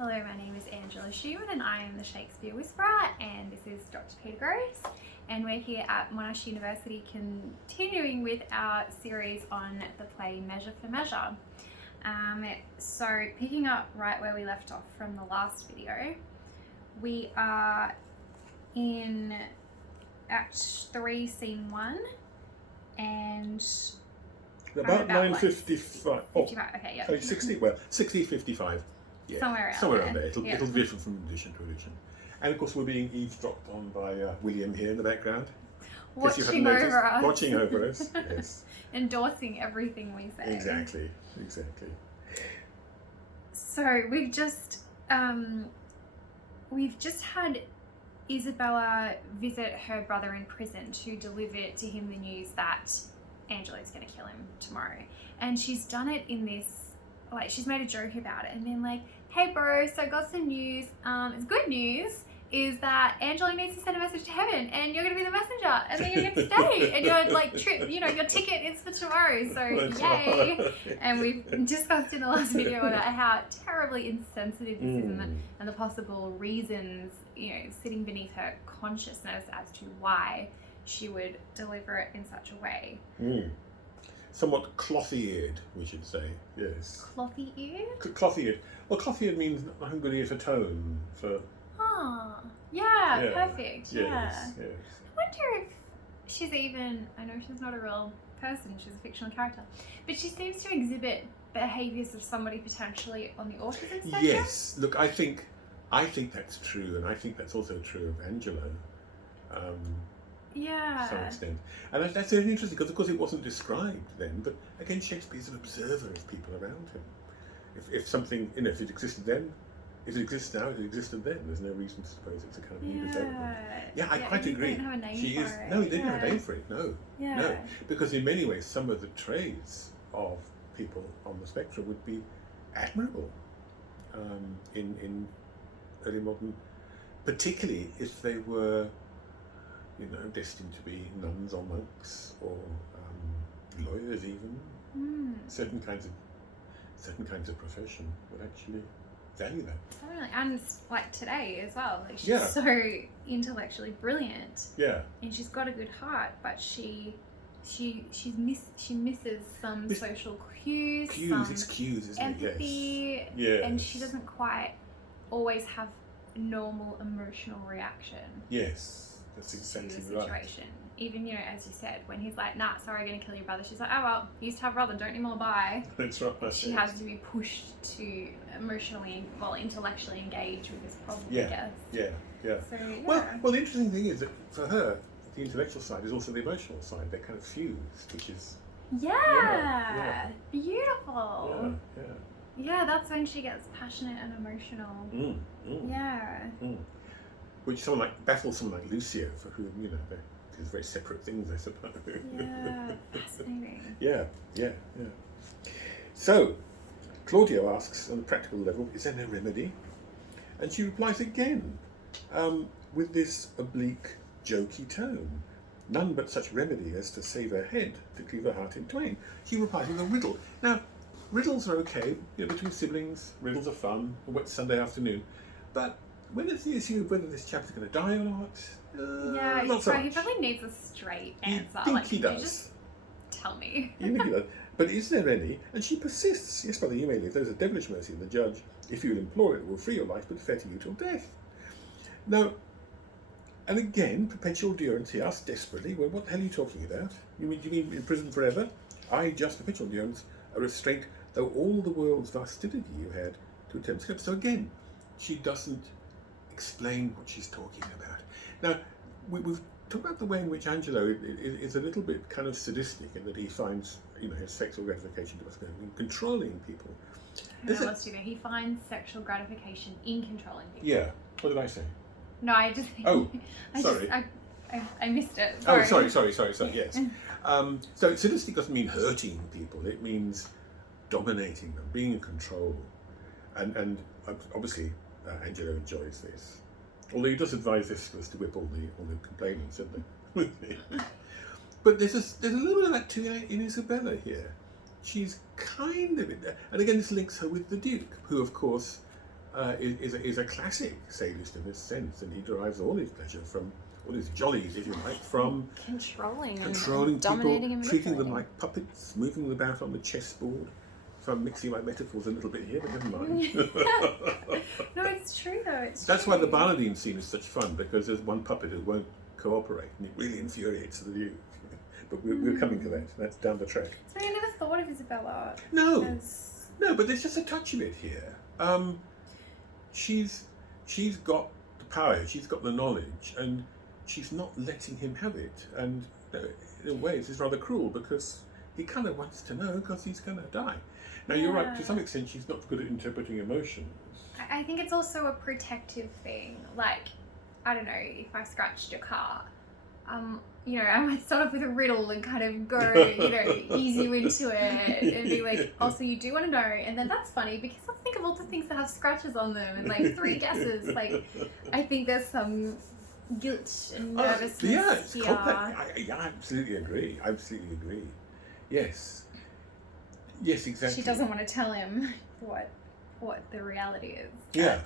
Hello, my name is Angela Schumann and I am the Shakespeare Whisperer, and this is Dr. Peter Gross, and we're here at Monash University continuing with our series on the play Measure for Measure. So picking up right where we left off from the last video, we are in Act 3, Scene 1, and about 9:55. 55, okay, yeah. Sorry, 60, well, 60:55. Yeah, Somewhere around there. It'll differ from edition to edition. And of course, we're being eavesdropped on by William here in the background. Watching over us. Watching over us, yes. Endorsing everything we say. Exactly. So we've just had Isabella visit her brother in prison to deliver to him the news that Angela's going to kill him tomorrow. And she's done it in this, like, she's made a joke about it and been like, hey bro, so I got some news. It's good news is that Angela needs to send a message to heaven and you're going to be the messenger and then you get to stay and your your ticket is for tomorrow, so yay. And we've discussed in the last video about how terribly insensitive this is and the possible reasons, sitting beneath her consciousness as to why she would deliver it in such a way. Somewhat clothy-eared, we should say, yes. Clothy-eared? Clothy-eared. Well, clothy-eared means Hungary for tone, for... Oh, yeah, perfect, yes. I wonder if she's even, I know she's not a real person, she's a fictional character, but she seems to exhibit behaviours of somebody potentially on the autism spectrum. Yes, look, I think that's true, and I think that's also true of Angela. To some extent. And that's very interesting because, of course, it wasn't described then, but again, Shakespeare's an observer of people around him. If something, if it existed then, if it exists now, if it existed then, there's no reason to suppose it's a kind of new development. Yeah, I quite agree. He didn't have a name for it. No, he didn't have a name for it, no. Because in many ways, some of the traits of people on the spectrum would be admirable in early modern, particularly if they were destined to be nuns or monks or lawyers even. Certain kinds of profession would actually value that. Totally, and like today as well. Like she's so intellectually brilliant. Yeah. And she's got a good heart, but she misses some social cues. It's cues, isn't empathy, it? Yes. And she doesn't quite always have a normal emotional reaction. Yes. That's exactly right. Even, as you said, when he's like, nah, sorry, I'm going to kill your brother. She's like, oh, well, you used to have a brother, don't anymore, bye. That's right. She has to be pushed to intellectually engage with this problem, I guess. Yeah. So, Well, the interesting thing is that for her, the intellectual side is also the emotional side. They're kind of fused, which is... Beautiful. Yeah, that's when she gets passionate and emotional. Which baffles someone like Lucio, for whom, these very separate things, I suppose. Yeah, fascinating. Yeah. So, Claudio asks on a practical level, is there no remedy? And she replies again, with this oblique, jokey tone. None but such remedy as to save her head, to cleave her heart in twain. She replies with a riddle. Now, riddles are okay, between siblings, riddles are fun, a wet Sunday afternoon, but when it's the issue of whether this chap's going to die or not, not so much. He probably needs a straight answer. You think he does? Just tell me. You think he does. But is there any? And she persists. Yes, brother, you may live. There's a devilish mercy in the judge. If you will implore it, it will free your life, but fetter you till death. Now, and again, perpetual durance, he asks desperately, well, what the hell are you talking about? You mean in prison forever? I just perpetual durance, a restraint, though all the world's vastity you had to attempt to escape. So again, she doesn't explain what she's talking about. Now, we've talked about the way in which Angelo is a little bit kind of sadistic in that he finds, his sexual gratification in controlling people. He finds sexual gratification in controlling people. Yeah. What did I say? No, I just... sorry. I missed it. Sorry. Oh, sorry, yes. So sadistic doesn't mean hurting people. It means dominating them, being in control. And obviously, Angelo enjoys this. Although he does advise his sisters to whip all the complainants, doesn't he? But there's a little bit of that too in Isabella here. She's kind of in there. And again, this links her with the Duke, who, of course, is a classic sadist in this sense, and he derives all his pleasure from all his jollies, if you like, from controlling controlling and dominating people, and treating them manipulating. like puppets, moving them about on the chessboard. So I'm mixing my metaphors a little bit here, but never mind. No, it's true though. That's why the Barnardine scene is such fun, because there's one puppet who won't cooperate, and it really infuriates the view. But we're coming to that. That's down the track. So I never thought of Isabella. No, as... no, but there's just a touch of it here. She's got the power, she's got the knowledge, and she's not letting him have it. And in a way, it's rather cruel, because he kind of wants to know, because he's going to die. Now, you're right, to some extent, she's not good at interpreting emotions. I think it's also a protective thing. Like, I don't know, if I scratched your car, you know, I might start off with a riddle and kind of go, you know, ease you into it and be like, oh, so you do want to know. And then that's funny because let's think of all the things that have scratches on them and like 3 guesses. Like, I think there's some guilt and nervousness yeah, it's here. complex. I absolutely agree. I absolutely agree. Yes. Yes, exactly. She doesn't want to tell him what the reality is. Yeah.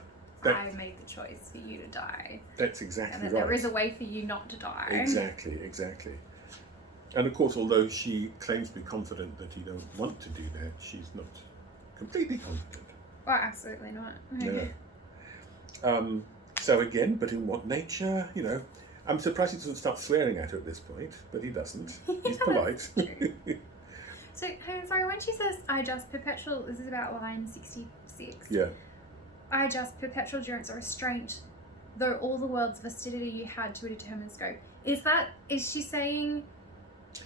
I made the choice for you to die. That's exactly and right. There is a way for you not to die. Exactly. And of course, although she claims to be confident that he don't want to do that, she's not completely confident. Well, absolutely not. No. So again, but in what nature? You know, I'm surprised he doesn't start swearing at her at this point, but he doesn't. He's polite. So, I'm sorry, when she says, I just perpetual, this is about line 66. Yeah. I just perpetual durance or restraint, though all the world's vastity you had to a determined scope. Is she saying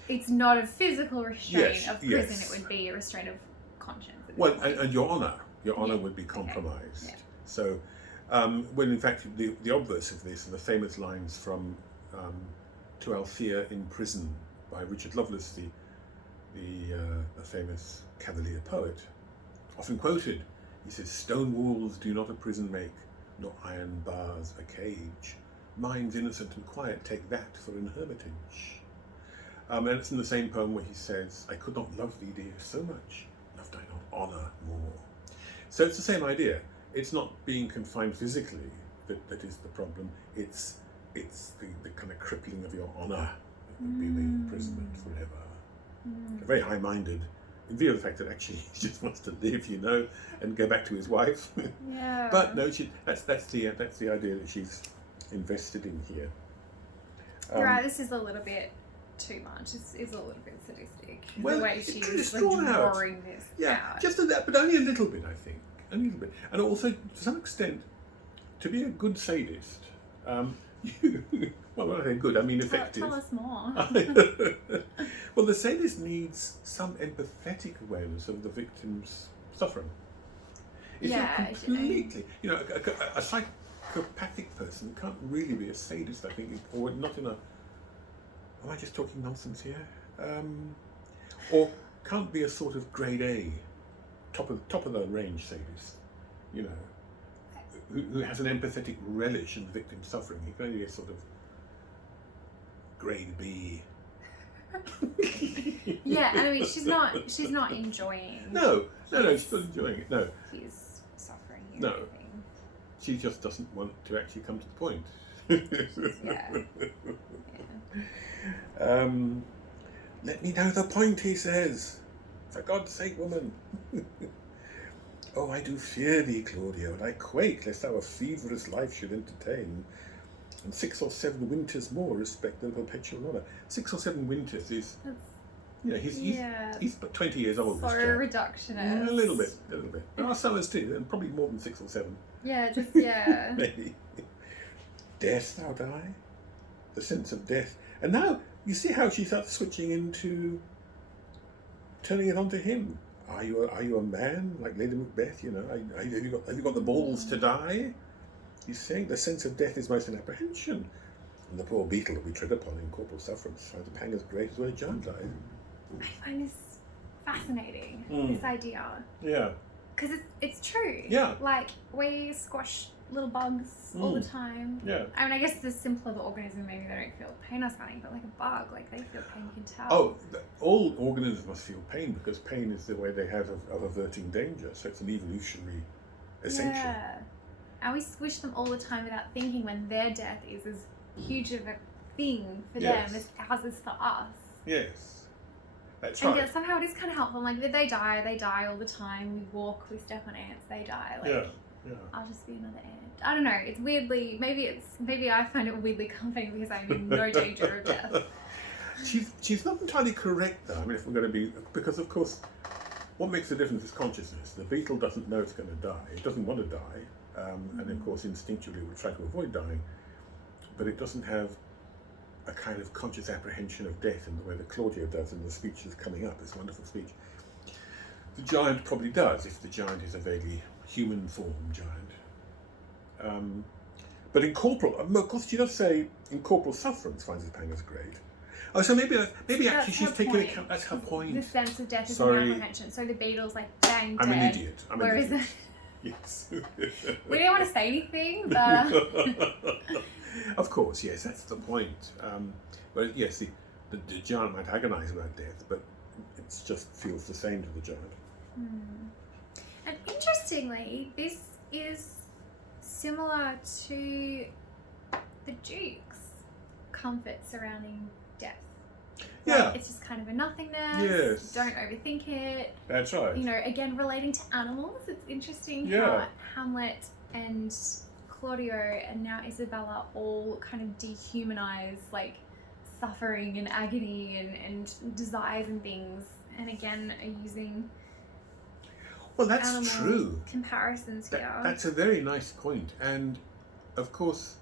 it's not a physical restraint of prison, it would be a restraint of conscience? Well, and your honour would be compromised. Okay. Yeah. So, when in fact the obverse of this are the famous lines from To Althea in Prison by Richard Lovelace, the famous Cavalier poet, often quoted. He says, "Stone walls do not a prison make, nor iron bars a cage. Minds innocent and quiet take that for an hermitage." And it's in the same poem where he says, "I could not love thee, dear, so much, loved I not honour more." So it's the same idea. It's not being confined physically that is the problem. It's the kind of crippling of your honour that would be the imprisonment forever. Very high-minded, in view of the fact that actually he just wants to live, you know, and go back to his wife. Yeah. But no, that's the idea that she's invested in here. Right, this is a little bit too much. This is a little bit sadistic. Well, the way she's like drawn out. drawing this out. Just that, but only a little bit, I think. Only a little bit. And also, to some extent, to be a good sadist, well, when I say good, I mean effective. Tell us more. Well, the sadist needs some empathetic awareness of the victim's suffering. It's not completely, you know, a psychopathic person can't really be a sadist, I think, or not in a, am I just talking nonsense here? Or can't be a sort of grade A, top of the range sadist, you know, who has an empathetic relish in the victim's suffering. He can only be a sort of grade B. Yeah, I mean, she's not enjoying. No, she's not enjoying it. No, he's suffering. No, she just doesn't want to actually come to the point. Yeah. Let me know the point, he says. For God's sake, woman. Oh, I do fear thee, Claudio, and I quake lest thou a feverous life should entertain, and 6 or 7 winters more respect than perpetual honour. 6 or 7 winters is, you know, he's but 20 years old. So reductionist. A little bit. There are summers too, and probably more than 6 or 7. Yeah, Maybe. Darest thou die? The sense of death. And now, you see how she starts switching into turning it on to him. Are you a man like Lady Macbeth? You know, have you got the balls to die? He's saying the sense of death is most an apprehension, and the poor beetle that we tread upon in corporal sufferance finds a pang as great as when a giant dies. I find this fascinating. This idea. Yeah. Because it's true. Yeah. Like we squash little bugs all the time. Yeah. I mean, I guess the simpler the organism, maybe they don't feel pain or something, but like a bug, like they feel pain, you can tell. Oh, all organisms must feel pain because pain is the way they have of averting danger. So it's an evolutionary essentially. Yeah. And we squish them all the time without thinking when their death is as huge of a thing for Yes. them as ours is for us. Yes, that's And right. yet somehow it is kind of helpful. Like, they die all the time. We walk, we step on ants, they die. Like, Yeah. I'll just be another ant. I don't know. It's weirdly, maybe I find it weirdly comforting because I'm in no danger of death. She's not entirely correct though. I mean, if we're going to be, because of course, what makes the difference is consciousness. The beetle doesn't know it's going to die. It doesn't want to die, and of course, instinctually, it would try to avoid dying. But it doesn't have a kind of conscious apprehension of death in the way that Claudia does in the speech that's coming up. This wonderful speech. The giant probably does, if the giant is a vaguely human form giant. But incorporeal, of course, she does say incorporeal sufferance finds his pangs great. Oh, so maybe actually she's taking account. That's her point. The sense of death is Sorry. an apprehension. So the beetle's like, bang, dead. I'm an idiot. Whereas Yes. we didn't want to say anything, but Of course, yes, that's the point. But yes, the giant might agonise about death, but it just feels the same to the giant. And interestingly, this is similar to the Duke's comfort surrounding death. Yeah. Like, it's just kind of a nothingness. Yes. Don't overthink it. That's right. You know, again, relating to animals, it's interesting Yeah. how Hamlet and Claudio and now Isabella all kind of dehumanize like suffering and agony and desires and things, and again are using Well, that's animal true. comparisons here. That's a very nice point, and of course,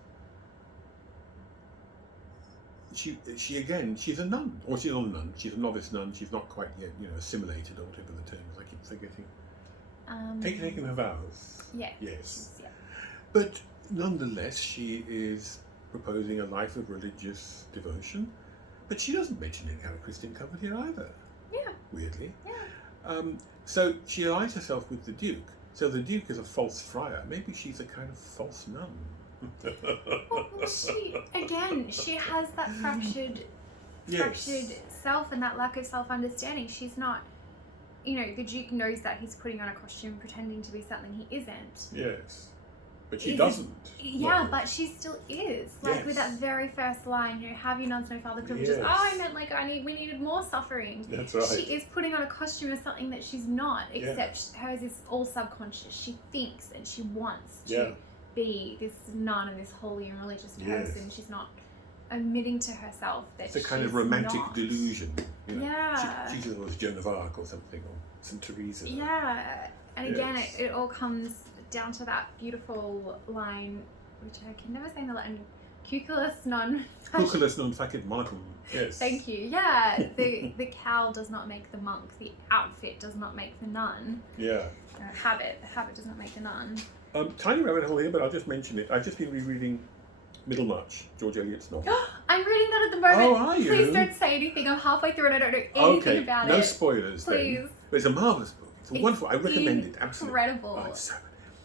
she again, she's a nun, or she's not a nun. She's a novice nun. She's not quite yet, assimilated or whatever the term is. I keep forgetting. Taking her vows. Yeah. Yes. Yeah. But nonetheless, she is proposing a life of religious devotion. But she doesn't mention any kind of Christian comfort here either. Yeah. Weirdly. Yeah. So she allies herself with the Duke. So the Duke is a false friar. Maybe she's a kind of false nun. Well, she has that fractured self and that lack of self-understanding. She's not, the Duke knows that he's putting on a costume pretending to be something he isn't. Yes. But she doesn't. Yeah, No. but she still is. Like with that very first line, have you nuns no father privileges? Yes. Oh, I meant like we needed more suffering. That's right. She is putting on a costume of something that she's not, except hers is all subconscious. She thinks and she wants to be this nun and this holy and religious person. Yes. She's not admitting to herself that it's a kind of romantic not. delusion. Yeah. She's always Joan of Arc or something, or St. Teresa. Yeah. And again, Yes. it all comes down to that beautiful line, which I can never say in the Latin, cuculus non facit monachum. Yes. Thank you. Yeah, the cowl does not make the monk. The outfit does not make the nun. Yeah. Habit does not make the nun. Tiny rabbit hole here, but I'll just mention it. I've just been rereading Middlemarch, George Eliot's novel. I'm reading that at the moment. Oh, are you? Please don't say anything. I'm halfway through and I don't know anything about no it. spoilers. Please. Then. But it's a marvellous book. It's wonderful. I recommend it. Absolutely. Incredible. Oh, it's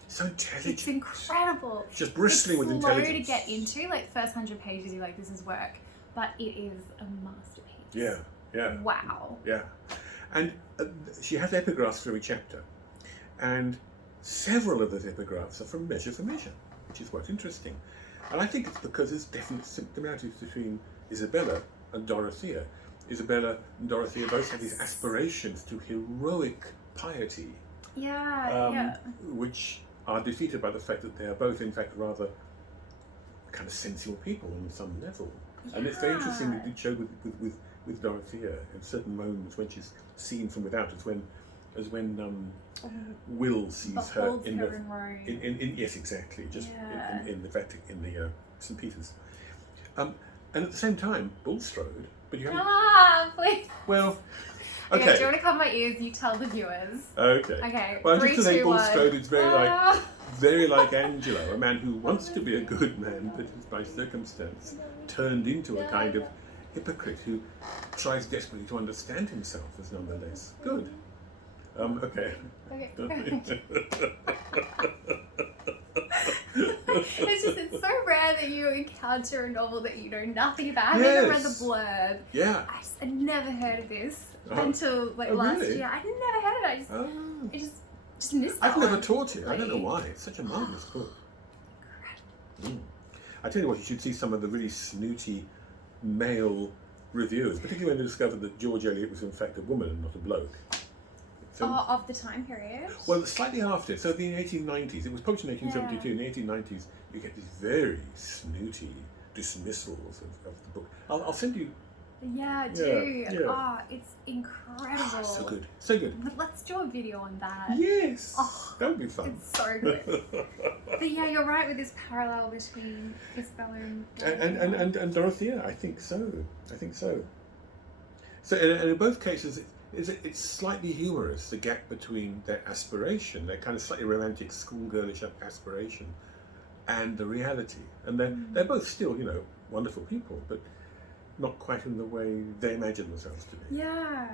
so intelligent. It's incredible. Just bristling with intelligence. It's slow to get into. Like first 100 pages, you're like, this is work, but it is a masterpiece. Yeah. Yeah. Wow. Yeah. And she has epigraphs for every chapter, and several of those epigraphs are from Measure for Measure, which is quite interesting. And I think it's because there's definite similarities between Isabella and Dorothea. Isabella and Dorothea both have these aspirations to heroic piety, which are defeated by the fact that they are both, in fact, rather kind of sensual people on some level. Yeah. And it's very interesting that it showed with Dorothea in certain moments when she's seen from without, as when Will sees her in yes, exactly, just in the Vatican, in the St. Peter's, and at the same time Bulstrode. But you haven't. Please. Well, okay. Okay. Do you want to cover my ears? You tell the viewers. Okay. Okay. Well, I'm 3, just to say 2, 1. Bulstrode is very like Angelo, a man who wants to be a good man, but is by circumstance turned into a kind of hypocrite who tries desperately to understand himself as nonetheless good. Okay. It's so rare that you encounter a novel that you know nothing about. I haven't even read the blurb. Yeah. I never heard of this until last really? year. I never heard of it. Just missed that I've never one. taught it. I don't know why. It's such a marvellous book. I tell you what, you should see some of the really snooty male reviewers, particularly when they discovered that George Eliot was in fact a woman and not a bloke. So, Of the time period? well, slightly after. So in the 1890s, it was published in 1872. In the 1890s, you get these very snooty dismissals of the book. I'll send you. Yeah, do. Yeah. Oh, it's incredible. So good. So good. But let's do a video on that. Yes. Oh, that would be fun. It's so good. But yeah, you're right with this parallel between Isabella and and Dorothea. I think so. So in both cases, it's slightly humorous, the gap between their aspiration, their kind of slightly romantic schoolgirlish aspiration, and the reality. And they're both still, wonderful people, but not quite in the way they imagine themselves to be. Yeah.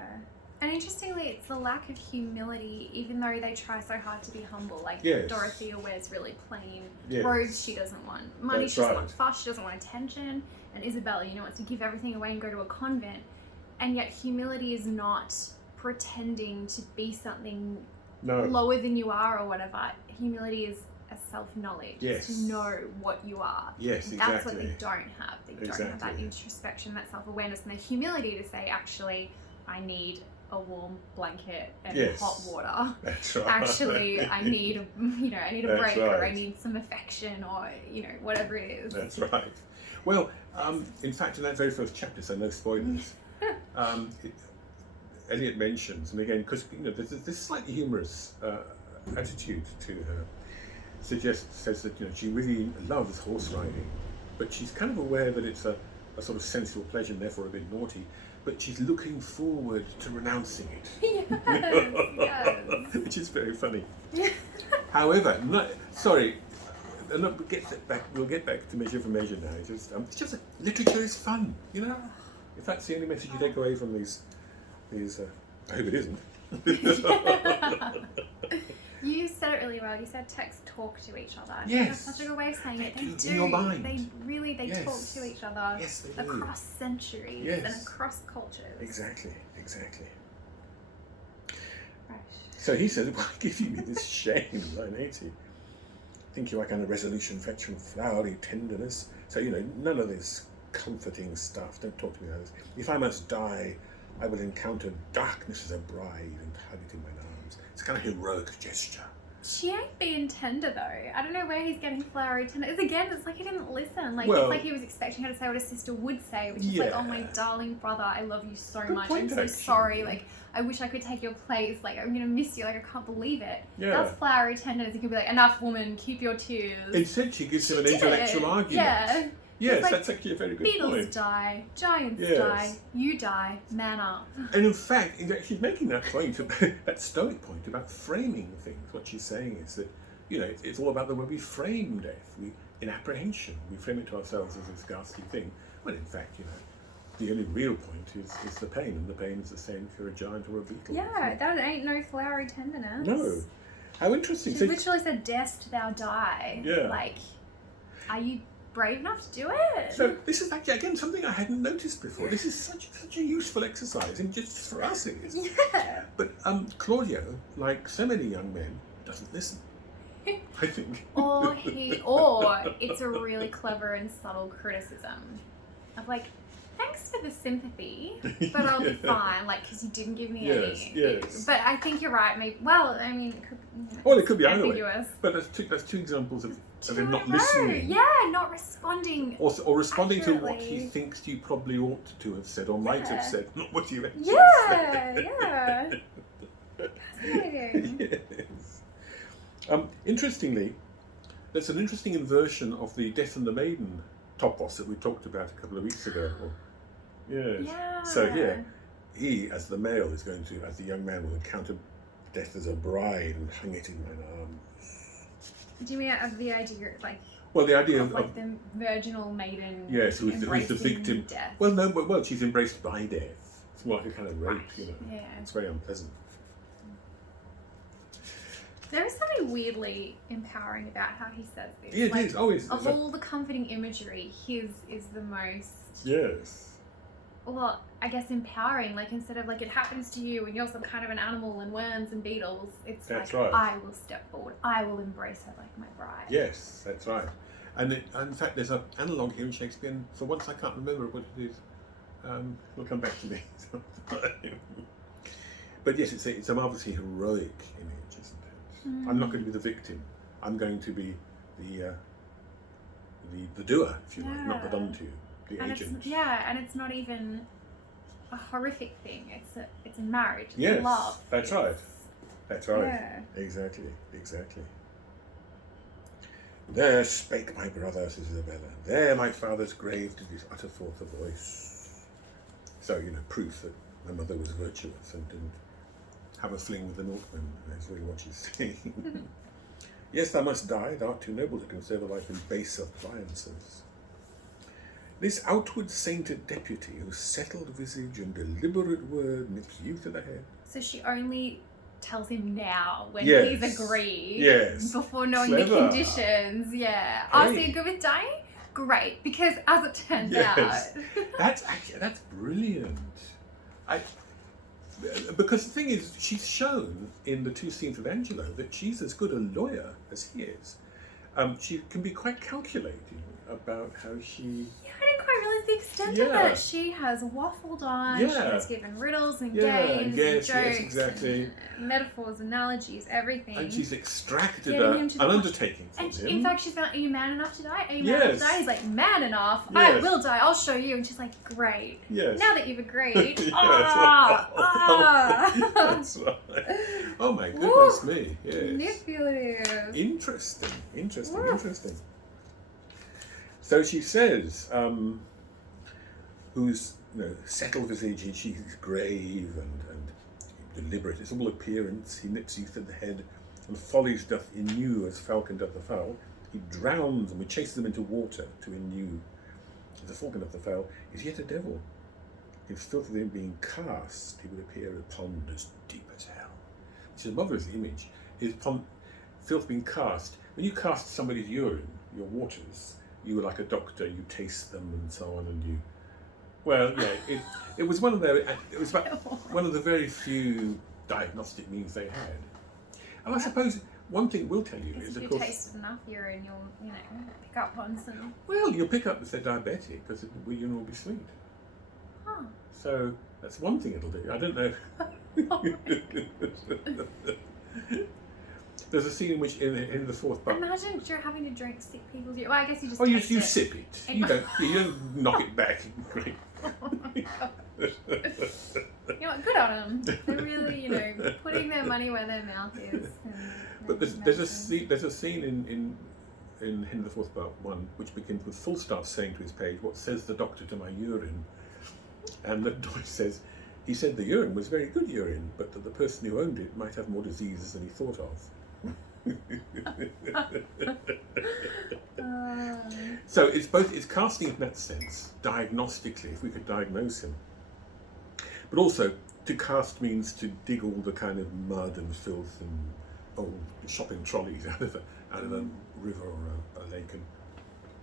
And interestingly, it's the lack of humility, even though they try so hard to be humble. Like, Yes. Dorothea wears really plain Yes. robes. She doesn't want money. That's She doesn't right. want fuss. She doesn't want attention. And Isabella, wants to give everything away and go to a convent. And yet humility is not pretending to be something No. lower than you are or whatever. Humility is a self-knowledge. Yes. It's to know what you are. Yes, And that's what exactly. they don't have. They don't have that Exactly. introspection, that self-awareness, and the humility to say, actually, I need a warm blanket and Yes. hot water. That's right. Actually, I need a That's break, or I right. need some affection, or whatever it is. That's right. Well, in fact, in that very first chapter, so no spoilers, Eliot mentions, and again, because there's this slightly humorous attitude to her, says that she really loves horse riding, but she's kind of aware that it's a sort of sensual pleasure and therefore a bit naughty, but she's looking forward to renouncing it. Yes. Which is very funny. However, we'll get back to Measure for Measure now. It's just literature is fun, If that's the only message you take away from these I hope it isn't. You said it really well. You said texts talk to each other. Yes. That's such a good way of saying it. They do, do. in your mind. They Yes. talk to each other Yes, they do. across centuries Yes. and across cultures. Exactly. Right. So he says, why give you me this shame, line 80? Think you I can a resolution fetch from flowery tenderness? So, none of this comforting stuff. Don't talk to me like this. If I must die, I will encounter darkness as a bride and hug it in my arms. It's a kind of heroic gesture. She ain't being tender though. I don't know where he's getting flowery tender. It's like he didn't listen. Like Well- it's like he was expecting her to say what a sister would say, which is like, "Oh my Yeah. darling brother, I love you so Good much. point, I'm so actually. sorry. Like I wish I could take your place. Like I'm gonna miss you. Like I can't believe it." Yeah. That's flowery tenderness. He could be like, "Enough, woman. Keep your tears." Instead, she gives him an She intellectual did. argument. Yeah. Yes, It's like, that's actually a very good Beetles point. die, giants Yes. die, you die, man up. And in fact, she's making that point, that stoic point about framing things. What she's saying is that, it's all about the way we frame death. In apprehension, we frame it to ourselves as this ghastly thing. When in fact, the only real point is the pain, and the pain is the same if you're a giant or a beetle. Yeah, that ain't no flowery tenderness. No. How interesting. She So- literally said, "Darest thou die?" Yeah. Like, are you brave enough to do it? So this is actually, again, something I hadn't noticed before. This is such a useful exercise, and just for us it is. Yeah. But Claudio, like so many young men, doesn't listen. I think. Or it's a really clever and subtle criticism of like, thanks for the sympathy, but I'll be fine, like, because you didn't give me any. Yes. But I think you're right. Maybe, it could, Well, it could be either way. ambiguous. But that's two examples of him not No, listening. yeah, not responding. Or responding to what accurately. he thinks you probably ought to have said or might Yeah. have said, not what you actually Yeah, said. yeah. Fascinating. Yes. Interestingly, there's an interesting inversion of the Death and the Maiden topos that we talked about a couple of weeks ago. Yes. Yeah. So here, he, as the male, is going to, as the young man, will encounter death as a bride and hang it in mine arms. Do you mean of the idea, like, Well, the idea of like the virginal maiden? yes, who's the embracing victim. Death? Well, no, well, she's embraced by death. It's more like a kind of rape, Right. Yeah. It's very unpleasant. There is something weirdly empowering about how he says this. Yeah, it like, is. Always. Of all the comforting imagery, his is the most Yes. well, I guess empowering. Like, instead of like it happens to you and you're some kind of an animal and worms and beetles, it's That's like, right. I will step forward. I will embrace her like my bride. Yes, that's right. And in fact, there's an analogue here in Shakespeare, and for once I can't remember what it is. It'll come back to me. But yes, it's a marvellously heroic image, isn't it? I'm not going to be the victim. I'm going to be the doer, if you like, not the done to, the And agent. and it's not even a horrific thing. It's a marriage. It's Yes, love. that's right. That's right. Yeah. Exactly. There spake my brother, says Isabella. There my father's grave did his utter forth a voice. So, proof that my mother was virtuous and didn't have a fling with the Northman. That's really what she's saying. Yes, thou must die, thou art too noble to conserve a life in base appliances. This outward sainted deputy, whose settled visage and deliberate word nips you to the head. So she only tells him now when Yes. he's agreed. Yes. Before knowing Clever. the conditions. Yeah. Hey. Oh, so you're good with dying? Great. Because as it turns Yes. out. That's brilliant. Because the thing is, she's shown in the two scenes with Angelo that she's as good a lawyer as he is. She can be quite calculating about how she... Yeah, I didn't quite realise the extent of Yeah. it. She has waffled on, Yeah. she has given riddles and Yeah, games yes, and yes, jokes exactly. and metaphors, analogies, everything. And she's extracted Getting him an to the- undertaking from And him. in fact, she's found, are you man enough to die? Are you man enough Yes. to die? He's like, man enough? I Yes. will die, I'll show you. And she's like, great. Yes. Now that you've agreed. Yes. Ah! That's right. Oh my goodness me. Yes. Manipulative. Interesting. So she says, whose settled visage, she's grave and deliberate. It's all appearance. He nips you to the head, and follies doth inew as falcon doth the fowl. He drowns and we chases them into water to inew. As the falcon doth the fowl is yet a devil. If filth of him being cast, he would appear a pond as deep as hell. Which is a marvelous image. His pond, filth being cast. When you cast somebody's urine, your waters, you were like a doctor, you taste them and so on, and you... Well, yeah, it was one of one of the very few diagnostic means they had. And I suppose one thing we'll tell you is, If of you course... tasted enough urine, you'll, pick up on some... Well, you'll pick up if they're diabetic, because the urine will be sweet. Huh. So that's one thing it'll do. I don't know. There's a scene in which, in the fourth book... Imagine you're having to drink sick people's urine. Well, I guess you just Oh, you taste it. sip it. You don't knock it back. Great. Oh my God. Good on them. They're really, putting their money where their mouth is. But there's a scene in Henry the Fourth Part 1 which begins with Falstaff saying to his page, "What says the doctor to my urine?" And the doctor says, he said the urine was very good urine, but that the person who owned it might have more diseases than he thought of. So it's casting in that sense, diagnostically, if we could diagnose him. But also, to cast means to dig all the kind of mud and filth and old shopping trolleys out of a river or a lake and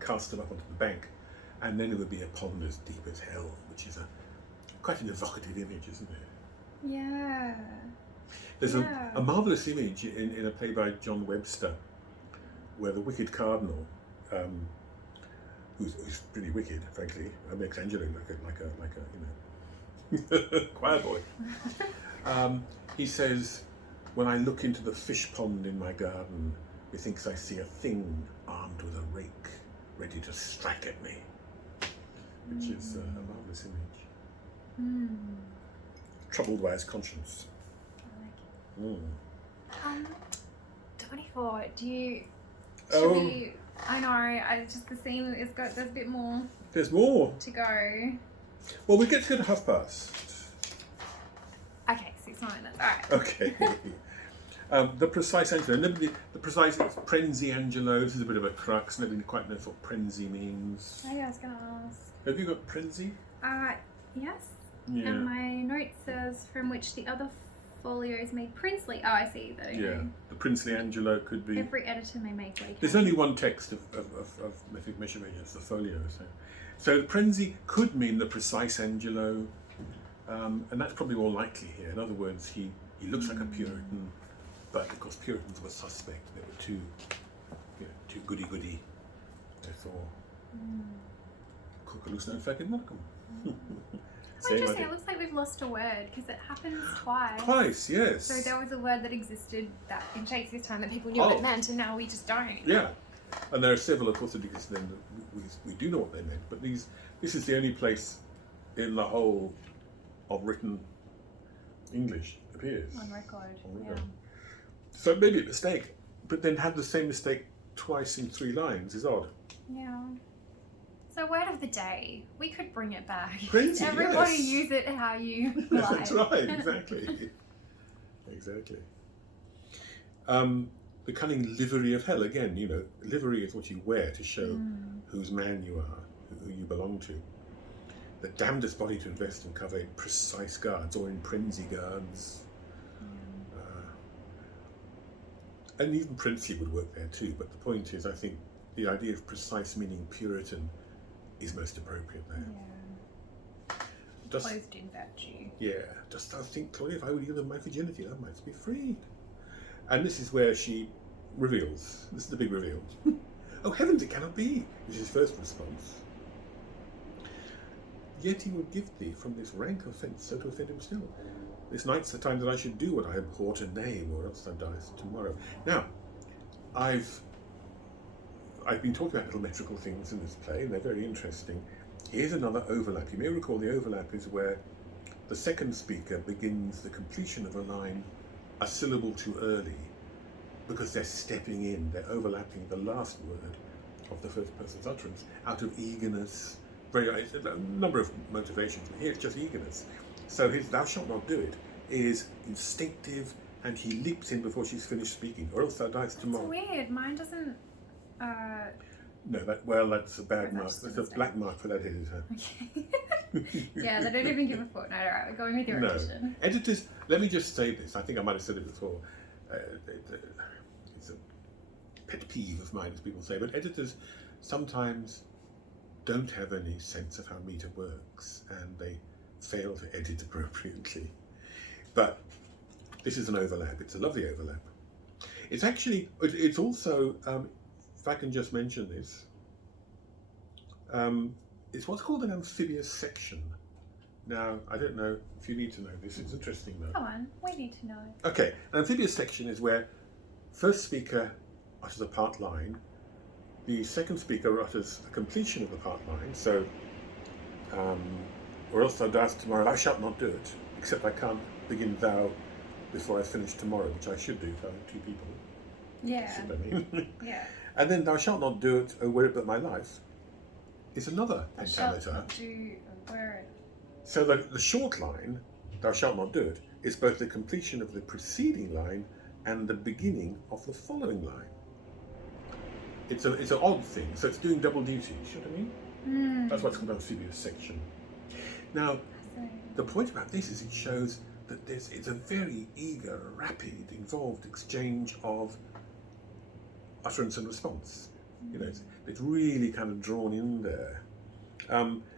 cast them up onto the bank. And then it would be a pond as deep as hell, which is quite an evocative image, isn't it? Yeah. There's a marvellous image in a play by John Webster where the wicked cardinal, who's pretty wicked, frankly, makes Angelo like a choir boy. He says, "When I look into the fish pond in my garden, methinks I see a thing armed with a rake, ready to strike at me," which is a marvellous image. Troubled by his conscience. 24. Do you? Oh. I know. Just the scene is got. There's a bit more There's more. to go. Well, we get to go to half past. Okay, 6 more minutes. All right. Okay. The precise Angelo. The precise Prenzi Angelo. This is a bit of a crux. Nobody quite knows what Prenzi means. Maybe I was gonna ask. Have you got Prenzi? Yes. Yeah. And my note says from which the other folios made princely. Oh, I see that. Okay. Yeah, the princely Angelo could be. Every editor may make what he can. There's only one text of Method Measurement, it's the folio. So the Prenzi could mean the precise Angelo, and that's probably more likely here. In other words, he looks like a Puritan, but of course Puritans were suspect. They were too goody-goody. Therefore, Cuculus non fecit modicum. Interesting. It looks like we've lost a word because it happens twice. Twice, yes. So there was a word that existed that in Shakespeare's time that people knew what it meant, and now we just don't. Yeah, and there are several, of course, that exist then that we do know what they meant. But this is the only place in the whole of written English appears on record. Yeah. So maybe a mistake, but then have the same mistake twice in 3 lines is odd. Yeah. So word of the day, we could bring it back. Crazy, Everybody yes. use it how you like. That's right, exactly. Exactly. The cunning livery of hell, again, livery is what you wear to show whose man you are, who you belong to. The damnedest body to invest and cover in precise guards or in Prenzi guards. And even princely would work there too, but the point is, I think the idea of precise meaning Puritan is most appropriate there. Yeah. Clothed in virtue. Yeah. Dost thou think, Claudia, if I would yield them my virginity, thou mightst be freed? And this is where she reveals. This is the big reveal. Oh heavens, it cannot be, is his first response. Yet he would give thee from this rank offence so to offend him still. This night's the time that I should do what I abhor to name, or else thou diest tomorrow. Now, I've been talking about little metrical things in this play, and they're very interesting. Here's another overlap. You may recall the overlap is where the second speaker begins the completion of a line a syllable too early, because they're stepping in, they're overlapping the last word of the first person's utterance out of eagerness. A number of motivations, but here it's just eagerness. So his "thou shalt not do it" is instinctive, and he leaps in before she's finished speaking, or else thou diest tomorrow. That's weird. Mine doesn't. No, that's a bad mark. That's a black mark for that editor. Okay. Yeah, they don't even give a footnote. All right, we're going with your edition. Editors, let me just say this. I think I might have said it before. It's a pet peeve of mine, as people say, but editors sometimes don't have any sense of how meter works, and they fail to edit appropriately. But this is an overlap. It's a lovely overlap. It's also, if I can just mention this, it's what's called an amphibious section. Now, I don't know if you need to know this. It's interesting though. Come on, we need to know. Okay, an amphibious section is where first speaker utters a part line, the second speaker utters a completion of the part line, so, or else thou diest tomorrow, thou shalt not do it, except I can't begin thou before I finish tomorrow, which I should do if I have 2 people. Yeah. See what I mean? Yeah. And then thou shalt not do it, oh, were it but my life, is another Thou shalt pentameter. not do, where it. So the short line, thou shalt not do it, is both the completion of the preceding line and the beginning of the following line. It's an odd thing, so it's doing double duty, you know what I mean? That's what's called an amphibious section. Now, the point about this is it shows that it's a very eager, rapid, involved exchange of utterance and response. It's really kind of drawn in there.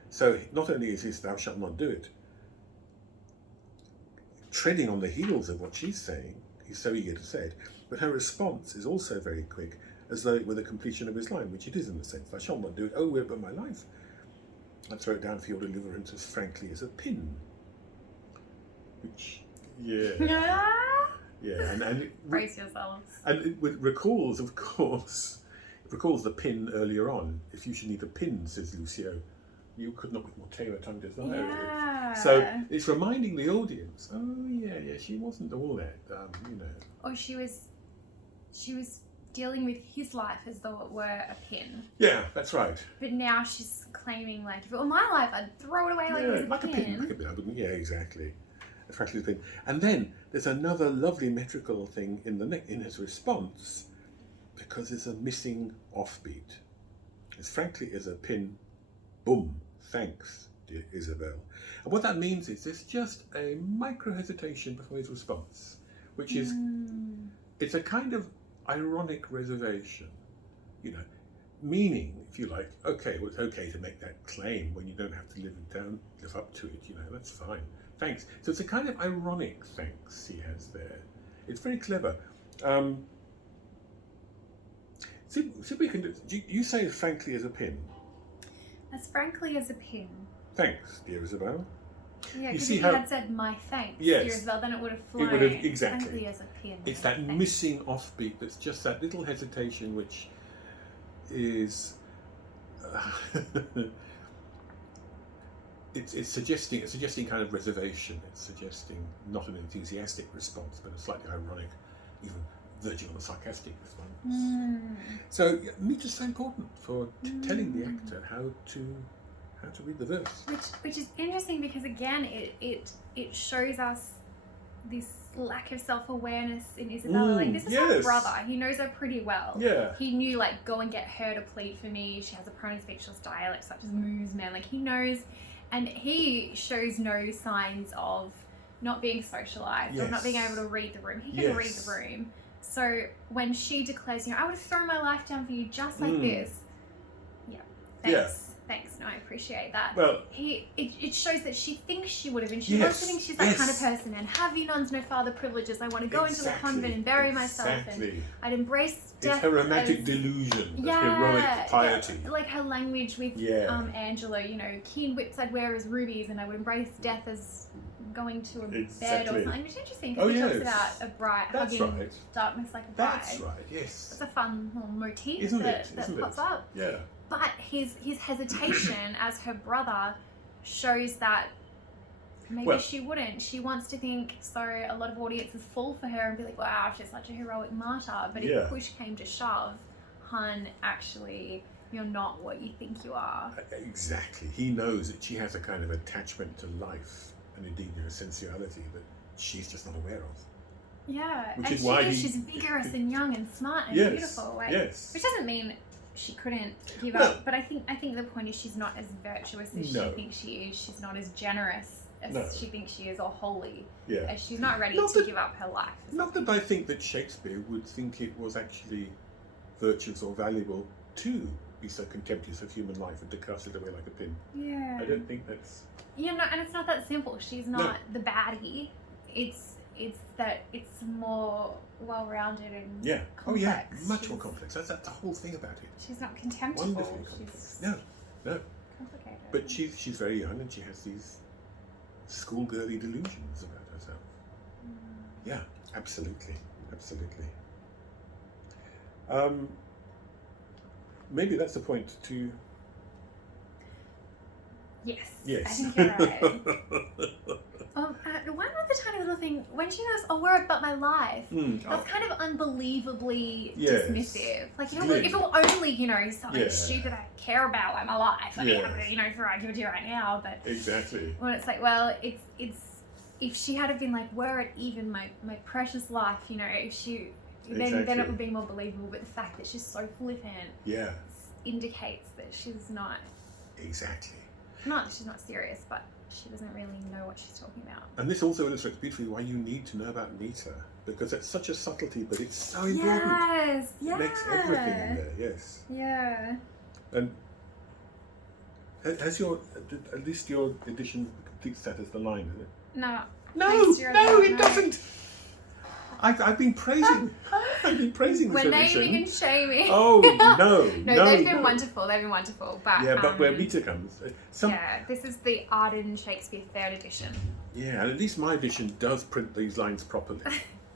So not only is this "thou shalt not do it" treading on the heels of what she's saying, he's so eager to say it, but her response is also very quick, as though it were the completion of his line, which it is in a sense. "Thou shalt not do it, oh, were it but my life. I throw it down for your deliverance as frankly as a pin." Which, yeah. Yeah, and brace yourselves. And it recalls, of course, the pin earlier on. "If you should need a pin," says Lucio, "you could not with more tailor tongue desire it." Yeah. So it's reminding the audience, oh yeah, she wasn't all that, Or she was dealing with his life as though it were a pin. Yeah, that's right. But now she's claiming, like, if it were my life, I'd throw it away like it was like a pin. Like a pin, I wouldn't. Yeah, exactly. Frankly, the pin. And then there's another lovely metrical thing in his response, because there's a missing offbeat. As frankly as a pin, boom, thanks. dear Isabel. And what that means is there's just a micro hesitation before his response, which is, it's a kind of ironic reservation, you know, meaning, if you like, okay, well, it's okay to make that claim when you don't have to live up to it, you know, that's fine. Thanks. So it's a kind of ironic thanks he has there. It's very clever. See if we can do, you say as frankly as a pin. As frankly as a pin. Thanks, dear Isabel. Yeah, You because see if how- you had said my thanks, Yes. dear Isabel, then it would have flown. It would have, exactly. Frankly as a pin. It's that Thanks. missing offbeat that's just that little hesitation which is it's suggesting kind of reservation. It's suggesting not an enthusiastic response, but a slightly ironic, even verging on a sarcastic response. So meter's so important for telling the actor how to read the verse. Which is interesting because again it shows us this lack of self-awareness in Isabella. Like, this is her yes. brother. He knows her pretty well. Yeah. He knew, like, go and get her to plead for me. She has a proto-speechless dialect such as moves, man. Like, he knows, and he shows no signs of not being socialized or not being able to read the room. He can read the room. So when she declares, you know, I would have thrown my life down for you just like this. Yeah. Thanks. Thanks. No, I appreciate that. Well, it shows that she thinks she would have, and she wants to think she's that kind of person. And have you nuns no father privileges? I want to go into the convent and bury myself, and I'd embrace death. It's her romantic delusion of heroic piety. Like her language with Angela, you know, keen whips I'd wear as rubies, and I would embrace death as going to a bed or something. Which is interesting because he talks about a bride hugging darkness like a bride. That's right. Yes. It's a fun little motif Isn't that it? pops up. Yeah. But his hesitation as her brother shows that maybe she wouldn't. She wants to think, so a lot of audiences fall for her and be like, wow, she's such a heroic martyr. But if push came to shove, hun, actually, you're not what you think you are. Exactly. He knows that she has a kind of attachment to life and indeed a sensuality that she's just not aware of. Yeah, Which and is why she's vigorous and young and smart and beautiful. Like, which doesn't mean she couldn't give up, but I think the point is she's not as virtuous as she thinks she is. She's not as generous as she thinks she is, or holy. As she's not ready to give up her life. Not that I think that Shakespeare would think it was actually virtuous or valuable to be so contemptuous of human life and to cast it away like a pin. Yeah. I don't think that's... Yeah, no, and it's not that simple. She's not the baddie. It's that it's more well-rounded and complex. Much more complex. That's the whole thing about it. She's not contemptible. Wonderfully complex. No. Complicated. But she's very young and she has these schoolgirly delusions about herself. Yeah, absolutely. Maybe that's the point to... Yes. Yes. I think you're right. One other tiny little thing, when she goes, oh, we're about my life, that's kind of unbelievably dismissive. Like, you know, if it were only, you know, something stupid I care about, like my life, like, you know, for I give it to you right now, but... Exactly. When it's like, well, it's if she had have been like, were it even my precious life, you know, if she... Then it would be more believable, but the fact that she's so flippant indicates that she's not... Exactly. Not that she's not serious, but she doesn't really know what she's talking about. And this also illustrates beautifully why you need to know about meter, because it's such a subtlety, but it's so important. Yes, It makes everything in there, yes. Yeah. And has at least your edition completes that as the line, is it? No. No, it doesn't. I've been praising. I've been praising this We're edition. naming and shaming. Oh no! They've been wonderful. They've been wonderful. But but where meter comes, this is the Arden Shakespeare 3rd edition. Yeah, and at least my edition does print these lines properly.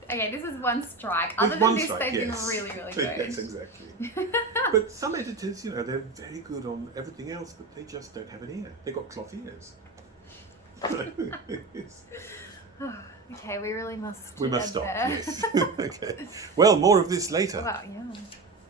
Okay, this is one strike. Other than this, they've been really, really good. Yes, exactly. But some editors, you know, they're very good on everything else, but they just don't have an ear. They've got cloth ears. Okay, we really must. We must stop. There. Yes. Okay. Well, more of this later. Well, yeah.